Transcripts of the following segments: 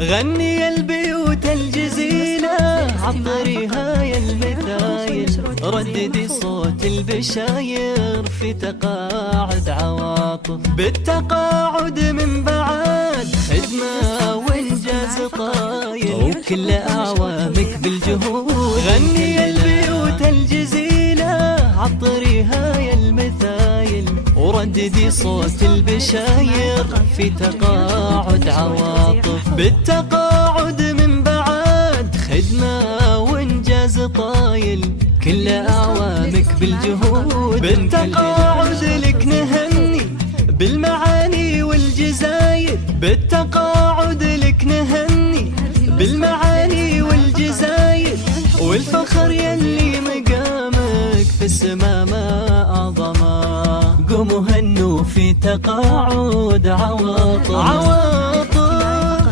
غني البيوت الجزيلة عطريها يا المثايل، رددي صوت البشاير في تقاعد عواطف، بالتقاعد من بعد خدمة وإنجاز طايل، وكل أعوامك بالجهود. غني البيوت الجزيلة عطريها يا المثايل، ورددي صوت البشاير في تقاعد عواطف، بالتقاعد من بعد خدمة وإنجاز طايل، كل أعوامك بالجهود. بالتقاعد لك نهني بالمعاني والجزايد، بالتقاعد لك نهني بالمعاني والجزايد، والفخر يلي مقامك في السما ما أعظمه. قوموا هنوا في تقاعد عواطف،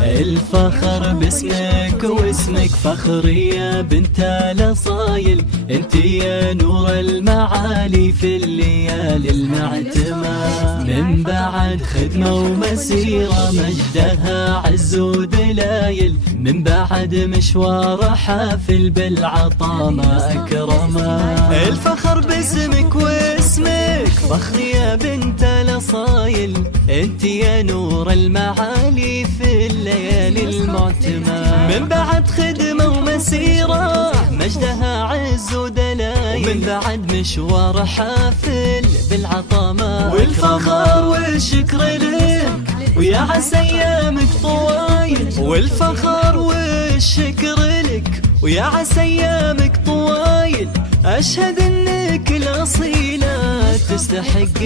الفخر باسمك واسمك فخري يا بنت الأصايل، انت يا نور المعالي في الليالي المعتمة، من بعد خدمة ومسيرة مجدها عز ودلايل، من بعد مشوار حافل بالعطا ما أكرمه. الفخر باسمك واسمك فخري يا بنت الأصايل، انت يا نور المعالي في الليالي المعتمة، من بعد خدمة ومسيرة مجدها عز ودلايل، ومن بعد مشوار حافل بالعطا ما أكرمه. والفخر والشكر لك ويا عسى ايامك طوايل، والفخر والشكر لك ويا عسى ايامك طوايل، أشهد إنك الأصيلة تستحق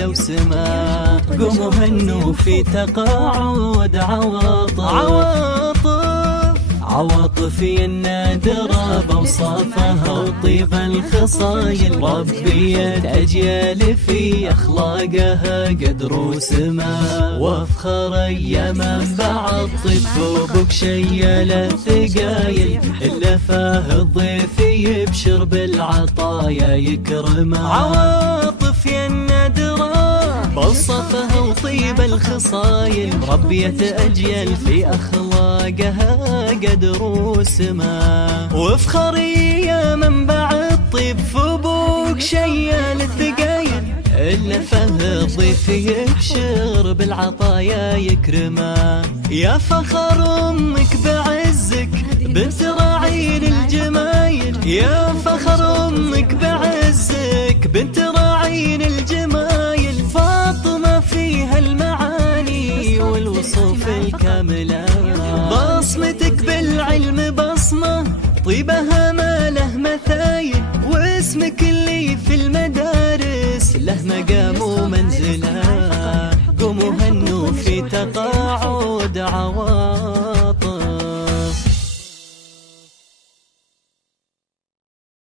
لو سما. قوموا هنوا في تقاعد عواطف يا النادرة بوصافها وطيب الخصايل، ربيت أجيال في أخلاقها قدر وسما، وافخر يا منبع الطب وبك شيال الثقايل، إلا فاه الضيف يبشر بالعطايا يكرمه. عواطف يا النادرة بوصفها وطيب الخصايل، ربيت أجيال في أخلاقها قدر وسما، وافخري يا منبع الطيب فبوك شيال الثقايل، إلا فاه الضيف يبشر بالعطايا يكرمه. يا فخر أمك بعزك بنت راعين الجمايل، يا فخر أمك بعزك بنت راعين الجمايل، فاطمة فيها المعاني والوصوف الكاملة، بصمتك بالعلم بصمة طيبها ما له مثايل، واسمك اللي في المدارس له مقام ومنزله. قوموا هنوا في تقاعد عواطف